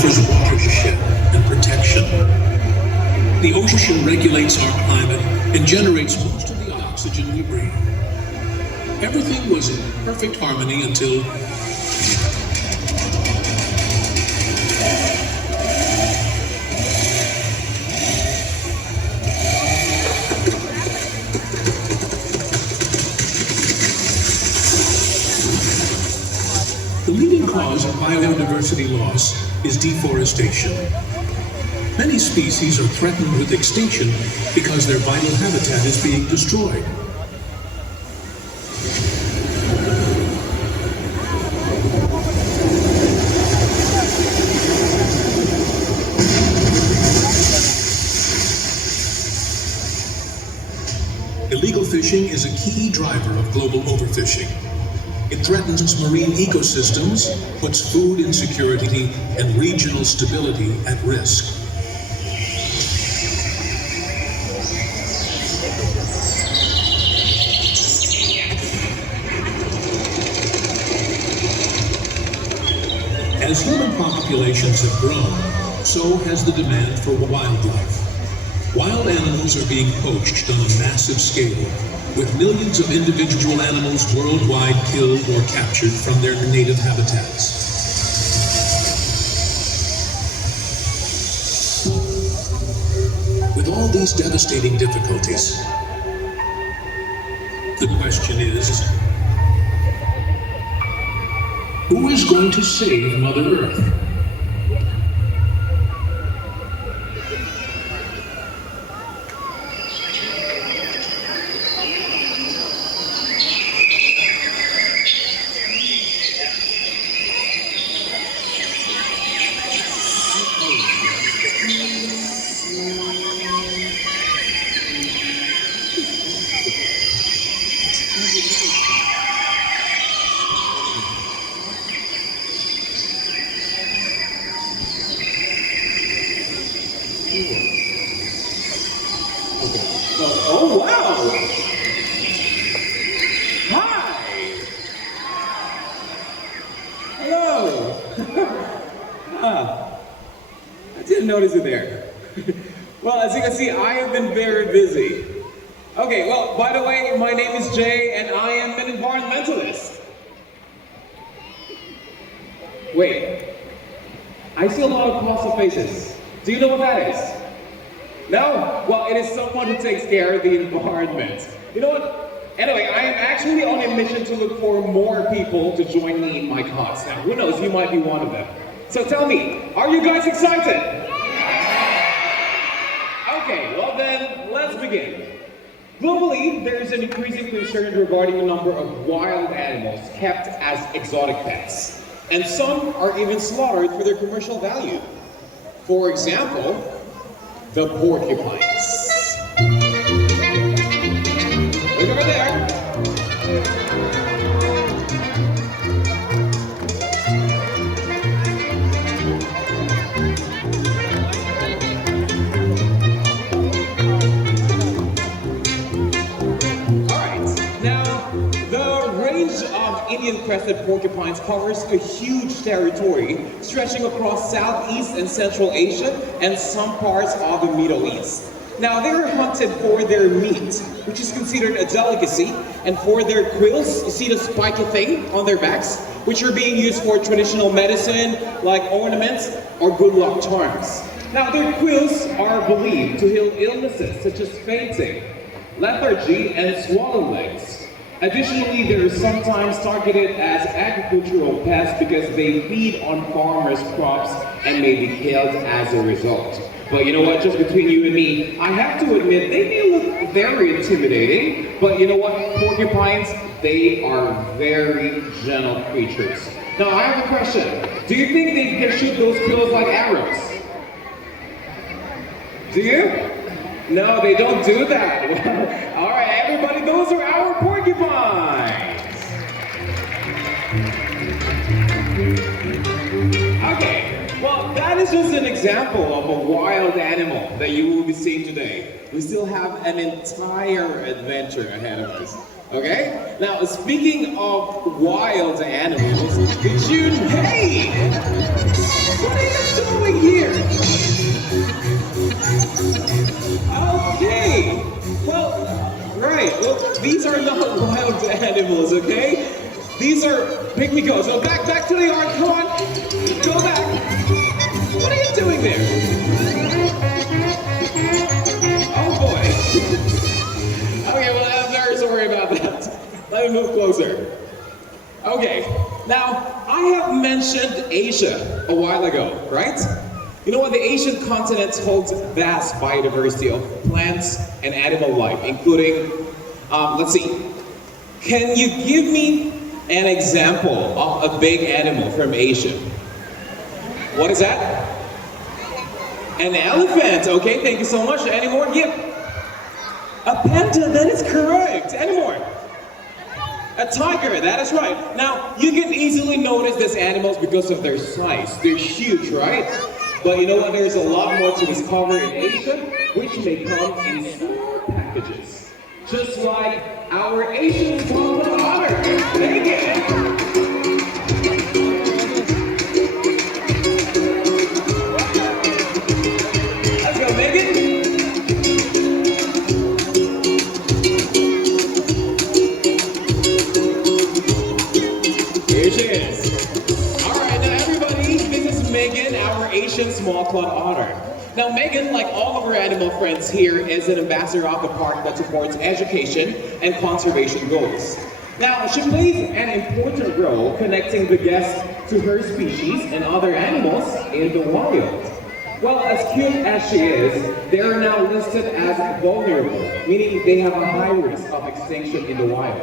offers watershed and protection. The ocean regulates our climate and generates most of the oxygen we breathe. Everything was in perfect harmony until the leading cause of biodiversity loss is deforestation. Many species are threatened with extinction because their vital habitat is being destroyed. Illegal fishing is a key driver of global overfishing. It threatens marine ecosystems, puts food insecurity and regional stability at risk. As human populations have grown, so has the demand for wildlife. Wild animals are being poached on a massive scale, with millions of individual animals worldwide killed or captured from their native habitats. With all these devastating difficulties, the question is, who is going to save Mother Earth? Oh, wow! Hi! Hello! I didn't notice you there. Well, as you can see, I have been very busy. Okay, well, by the way, my name is Jay, and I am an environmentalist. Wait, I see a lot of cross faces. Do you know what that is? No? Well, it is someone who takes care of the environment. You know what? Anyway, I am actually on a mission to look for more people to join me in my cause. Now, who knows, you might be one of them. So tell me, are you guys excited? Okay, well then, let's begin. Globally, there is an increasing concern regarding the number of wild animals kept as exotic pets. And some are even slaughtered for their commercial value. For example, the porcupines. Look over there. Alright, now the range of Indian-crested porcupines covers a huge territory stretching across Southeast and Central Asia and some parts of the Middle East. Now, they are hunted for their meat, which is considered a delicacy, and for their quills. You see the spiky thing on their backs, which are being used for traditional medicine, like ornaments or good luck charms. Now, their quills are believed to heal illnesses such as fainting, lethargy, and swollen legs. Additionally, they are sometimes targeted as agricultural pests because they feed on farmers' crops and may be killed as a result. But you know what, just between you and me, I have to admit, they may look very intimidating, but you know what, porcupines, they are very gentle creatures. Now, I have a question. Do you think they can shoot those quills like arrows? Do you? No, they don't do that. All right, everybody, those are our porcupines. Okay, well, that is just an example of a wild animal that you will be seeing today. We still have an entire adventure ahead of us. Okay? Now, speaking of wild animals, did you... Hey! What are you doing? These are not wild animals, okay? These are pygmy goats. So back to the yard, come on. Go back. What are you doing there? Oh boy. Okay, well, I'm very sorry about that. Let me move closer. Okay, now I have mentioned Asia a while ago, right? You know what? The Asian continent holds vast biodiversity of plants and animal life, including, let's see, can you give me an example of a big animal from Asia? What is that? An elephant. Okay, thank you so much. Any more? Yep. A panda, that is correct. Any more? A tiger, that is right. Now, you can easily notice these animals because of their size. They're huge, right? But you know what? There's a lot more to discover in Asia, which may come in small packages. Just like our Asian small otter. Thank you. Let's go, Megan. Here she is. All right, now everybody, this is Megan, our Asian small-clawed otter. Now Megan, like all of her animal friends here, is an ambassador of the park that supports education and conservation goals. Now, she plays an important role connecting the guests to her species and other animals in the wild. Well, as cute as she is, they are now listed as vulnerable, meaning they have a high risk of extinction in the wild.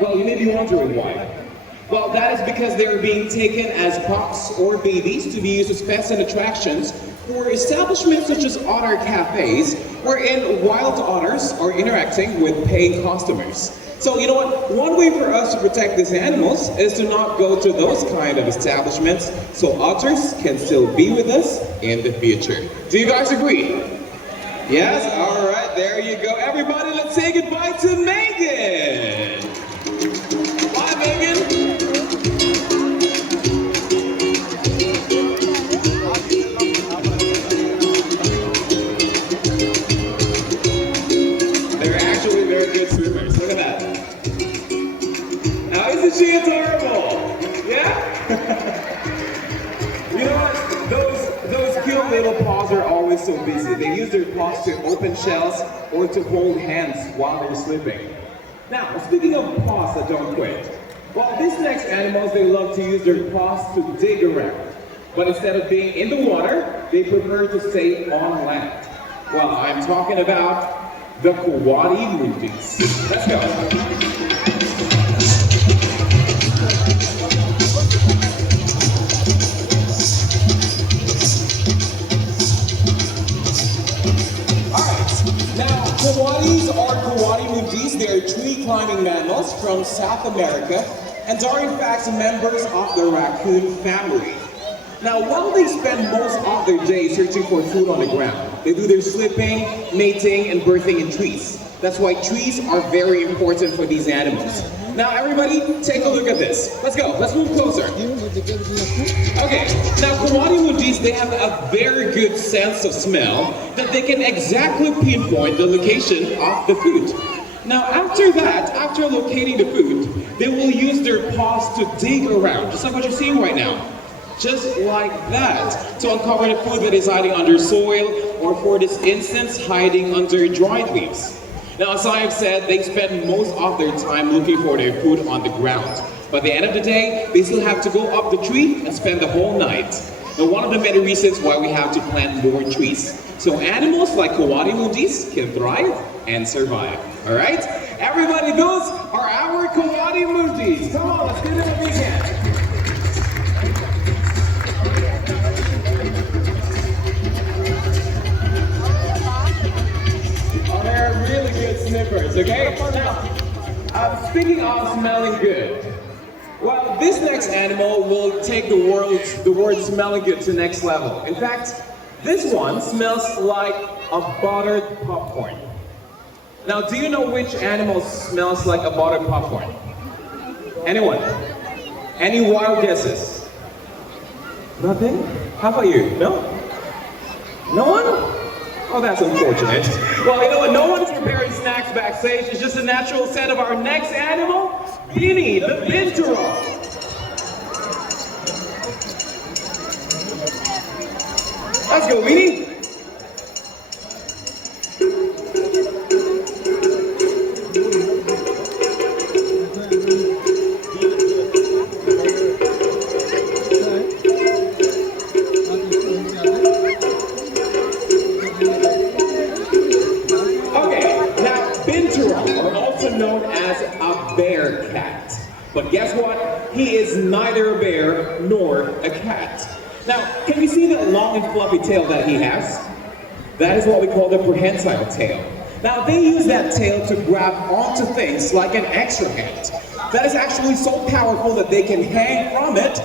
Well, you may be wondering why. Well, that is because they are being taken as pups or babies to be used as pets and attractions for establishments such as otter cafes, wherein wild otters are interacting with paying customers. So you know what? One way for us to protect these animals is to not go to those kind of establishments so otters can still be with us in the future. Do you guys agree? Yes? All right, there you go. Everybody, let's say goodbye to Megan. Bye, Megan. Look at that. Now isn't she adorable? Yeah? You know what? Those cute little paws are always so busy. They use their paws to open shells or to hold hands while they're sleeping. Now, speaking of paws that don't quit, well, these next animals, they love to use their paws to dig around. But instead of being in the water, they prefer to stay on land. Well, I'm talking about the coati movies. Let's go. Alright, now coatis are coati movies. They are tree climbing mammals from South America and are in fact members of the raccoon family. Now, while they spend most of their day searching for food on the ground, they do their sleeping, mating, and birthing in trees. That's why trees are very important for these animals. Now, everybody, take a look at this. Let's go. Let's move closer. Okay, now coati mudis, they have a very good sense of smell that they can exactly pinpoint the location of the food. Now, after that, after locating the food, they will use their paws to dig around, just like what you're seeing right now. Just like that, to uncover the food that is hiding under soil, or for this instance, hiding under dried leaves. Now, as I have said, they spend most of their time looking for their food on the ground. But at the end of the day, they still have to go up the tree and spend the whole night. Now, one of the many reasons why we have to plant more trees, so animals like coati mudis can thrive and survive. All right? Everybody, those are our coati mudis. Come on, let's give them a big hand. They're really good sniffers, okay? Now, speaking of smelling good, well, this next animal will take the word smelling good to the next level. In fact, this one smells like a buttered popcorn. Now, do you know which animal smells like a buttered popcorn? Anyone? Any wild guesses? Nothing? How about you? No? No one? Oh, that's unfortunate. Well, you know what? No one's preparing snacks backstage. It's just a natural set of our next animal, Beanie, the Binturong. Let's go, Beanie. Known as a bear cat. But guess what? He is neither a bear nor a cat. Now, can you see that long and fluffy tail that he has? That is what we call the prehensile tail. Now, they use that tail to grab onto things like an extra hand. That is actually so powerful that they can hang from it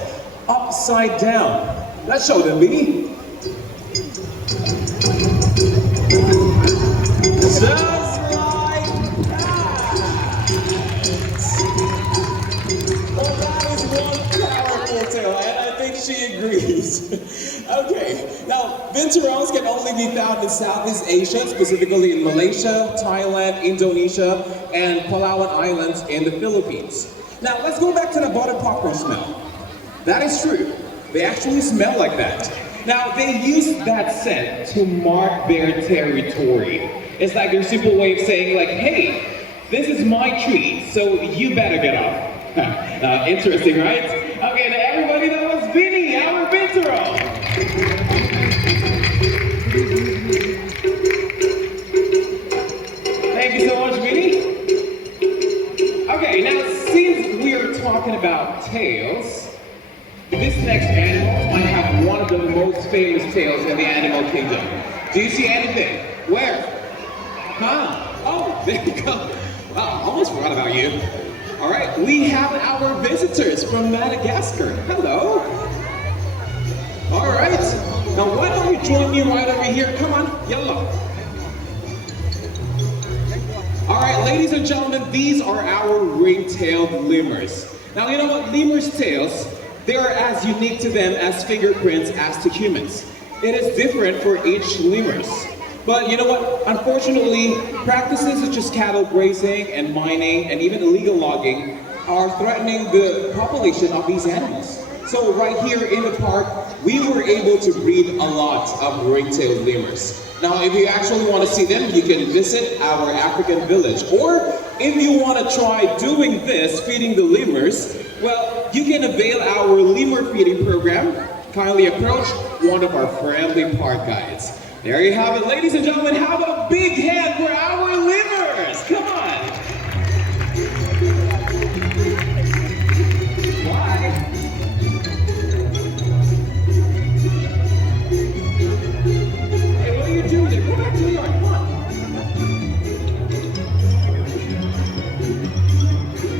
upside down. Let's show them, Beanie. She agrees. Okay, now binturongs can only be found in Southeast Asia, specifically in Malaysia, Thailand, Indonesia, and Palawan Islands in the Philippines. Now let's go back to the butter popcorn smell. That is true. They actually smell like that. Now they use that scent to mark their territory. It's like their simple way of saying like, hey, this is my treat, so you better get off. Interesting, right? Okay, now everybody, that was Beanie, our Binturong. Thank you so much, Beanie. Okay, now since we are talking about tails, this next animal might have one of the most famous tails in the animal kingdom. Do you see anything? Where? Huh? Oh, there you go. Wow, almost forgot about you. All right, we have our visitors from Madagascar. Hello. All right, now why don't you join me right over here? Come on, yellow. All right, ladies and gentlemen, these are our ring-tailed lemurs. Now, you know what? Lemurs' tails, they are as unique to them as fingerprints as to humans. It is different for each lemurs. But you know what? Unfortunately, practices such as cattle grazing and mining and even illegal logging are threatening the population of these animals. So right here in the park, we were able to breed a lot of ring-tailed lemurs. Now, if you actually want to see them, you can visit our African village. Or if you want to try doing this, feeding the lemurs, well, you can avail our lemur feeding program. Kindly approach one of our friendly park guides. There you have it, ladies and gentlemen. Have a big hand for our lemurs. Come on. Why? Hey, what are you doing there? Go back to the yard. Come on.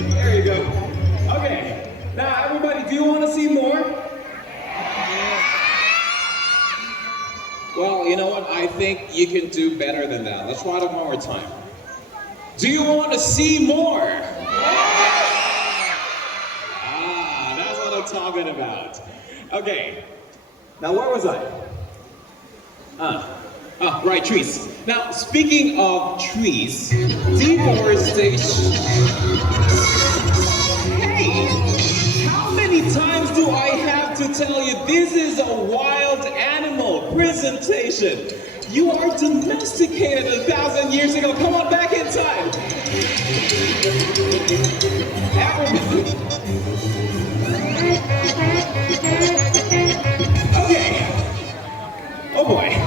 There you go. Okay. Now, everybody, do you want to see more? Well, you know what? I think you can do better than that. Let's try it one more time. Do you want to see more? Ah, that's what I'm talking about. Okay. Now, where was I? Right, trees. Now, speaking of trees, deforestation. Hey, how many times do I have to tell you this is a wild animal presentation? You are domesticated 1,000 years ago. Come on back in time. Okay. Oh boy.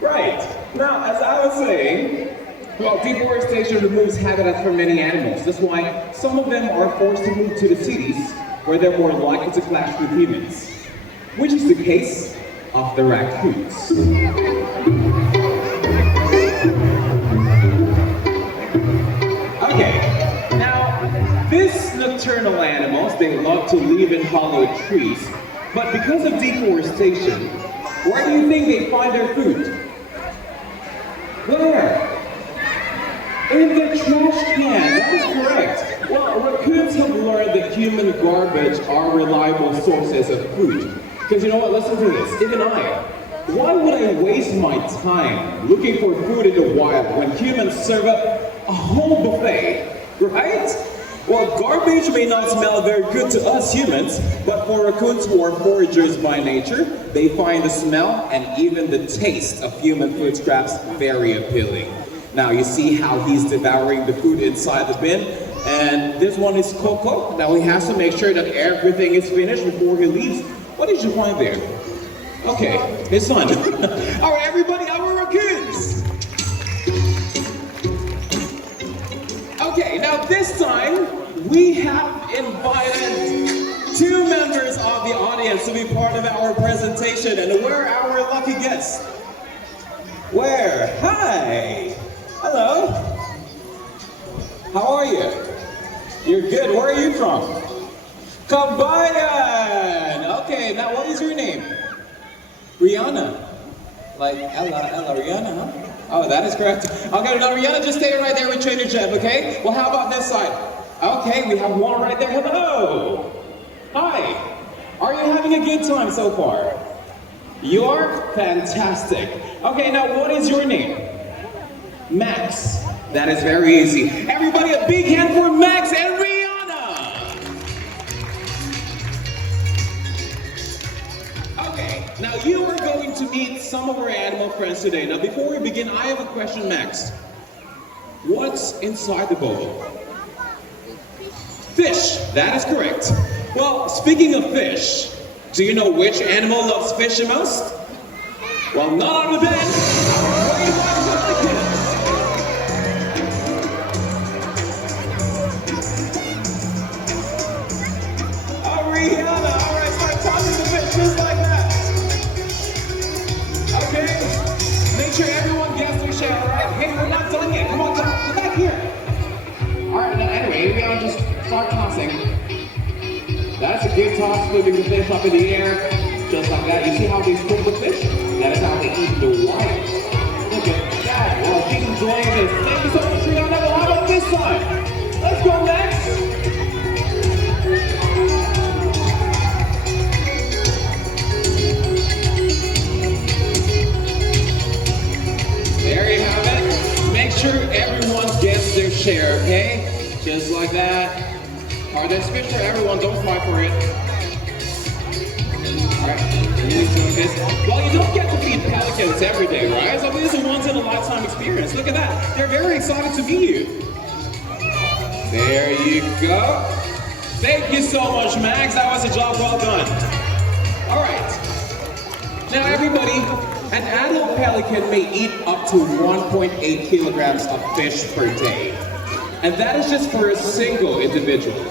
Right. Now, as I was saying, well, deforestation removes habitat for many animals. That's why some of them are forced to move to the cities where they're more likely to clash with humans, which is the case of the raccoons. Okay, now these nocturnal animals, they love to live in hollow trees, but because of deforestation, where do you think they find their food? Where? In the trash can, that is correct. Well, raccoons have learned that human garbage are reliable sources of food. Because you know what, listen to this. Even I Why would I waste my time looking for food in the wild when humans serve up a whole buffet, right? Well, garbage may not smell very good to us humans, but for raccoons who are foragers by nature, they find the smell and even the taste of human food scraps very appealing. Now you see how he's devouring the food inside the bin, and this one is Coco. Now he has to make sure that everything is finished before he leaves. What did you find there? Okay, it's fun. All right, everybody, our raccoons. Okay, now this time we have invited 2 members of the audience to be part of our presentation, and we're our lucky guests. Where? Hi. Hello. How are you? You're good. Where are you from? Kabayan. Okay, now what is your name? Rihanna. Like Ella, Rihanna, huh? Oh, that is correct. Okay, now Rihanna, just stay right there with Trainer Jeff, okay? Well, how about this side? Okay, we have one right there. Hello. Hi. Are you having a good time so far? You are? Fantastic. Okay, now what is your name? Max. That is very easy. Everybody, a big hand for Max and Rihanna. Okay, now you are going to meet some of our animal friends today. Now before we begin, I have a question, Max. What's inside the bowl? Fish. That is correct. Well, speaking of fish, do you know which animal loves fish the most? Well, not on the bench. Just like that. Okay? Make sure everyone gets their share, alright? Hey, we're not done yet. Come on, get back here. Alright, now anyway, we're gonna just start tossing. That's a good toss, moving the fish up in the air. Just like that. You see how they cook the fish? That is how they eat the wild. Look at that. Well, she's enjoying this. Thank you so much, Rihanna. Well, how about this side? Let's go next. There you have it. Make sure everyone gets their share, okay? Just like that. Alright, there's fish for everyone. Don't fight for it. Alright, really doing this. Well, you don't get to feed pelicans every day, right? So this is a once-in-a-lifetime experience. Look at that. They're very excited to meet you. There you go. Thank you so much, Max. That was a job well done. Alright. Now, everybody, an adult pelican may eat up to 1.8 kilograms of fish per day. And that is just for a single individual.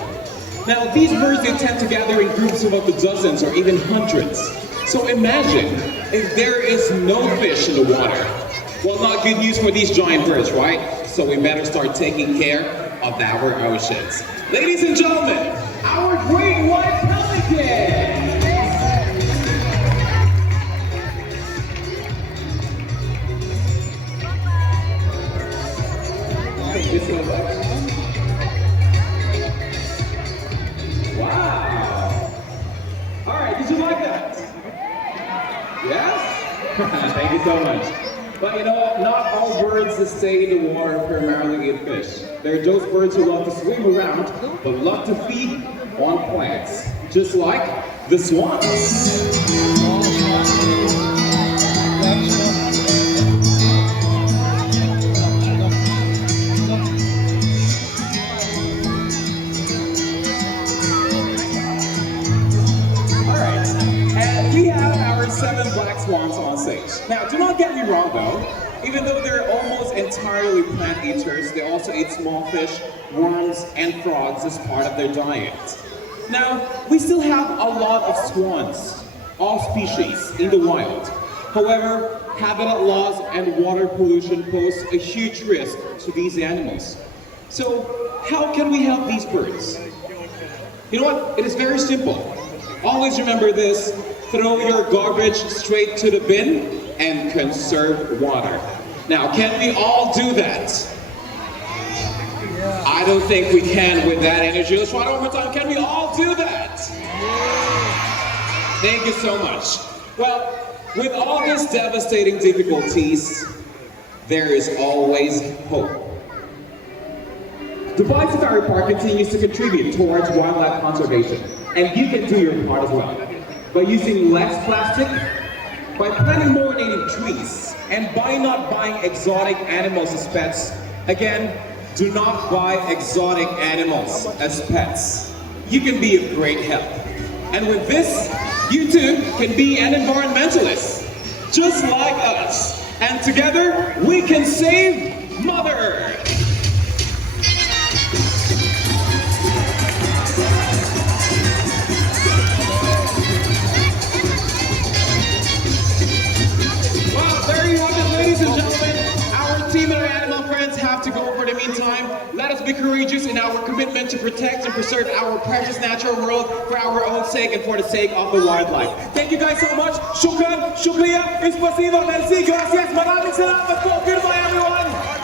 Now, these birds, they tend to gather in groups of up to dozens or even hundreds. So imagine if there is no fish in the water. Well, not good news for these giant birds, right? So we better start taking care of our oceans. Ladies and gentlemen, our great white pelican! Wow! All right, did you like that? Yes? Thank you so much. But you know what? Not all birds that stay in the water primarily eat fish. There are those birds who love to swim around, but love to feed on plants. Just like the swans. Swans on stage. Now, do not get me wrong though, even though they're almost entirely plant eaters, they also eat small fish, worms, and frogs as part of their diet. Now, we still have a lot of swans, all species, in the wild. However, habitat loss and water pollution pose a huge risk to these animals. So, how can we help these birds? You know what? It is very simple. Always remember this. Throw your garbage straight to the bin and conserve water. Now, can we all do that? Yeah. I don't think we can with that energy. Let's try it one more time. Can we all do that? Yeah. Thank you so much. Well, With all these devastating difficulties, there is always hope. Dubai Safari Park continues to contribute towards wildlife conservation, and you can do your part as well. By using less plastic, by planting more native trees, and by not buying exotic animals as pets. Again, do not buy exotic animals as pets. You can be of great help. And with this, you too can be an environmentalist, just like us. And together, we can save Mother Earth. Well, there you have it, ladies and gentlemen. Our team and our animal friends have to go for the meantime. Let us be courageous in our commitment to protect and preserve our precious natural world for our own sake and for the sake of the wildlife. Thank you guys so much. Shukran, shukriya, espasibo, merci, gracias, maraming salamat po. Goodbye everyone.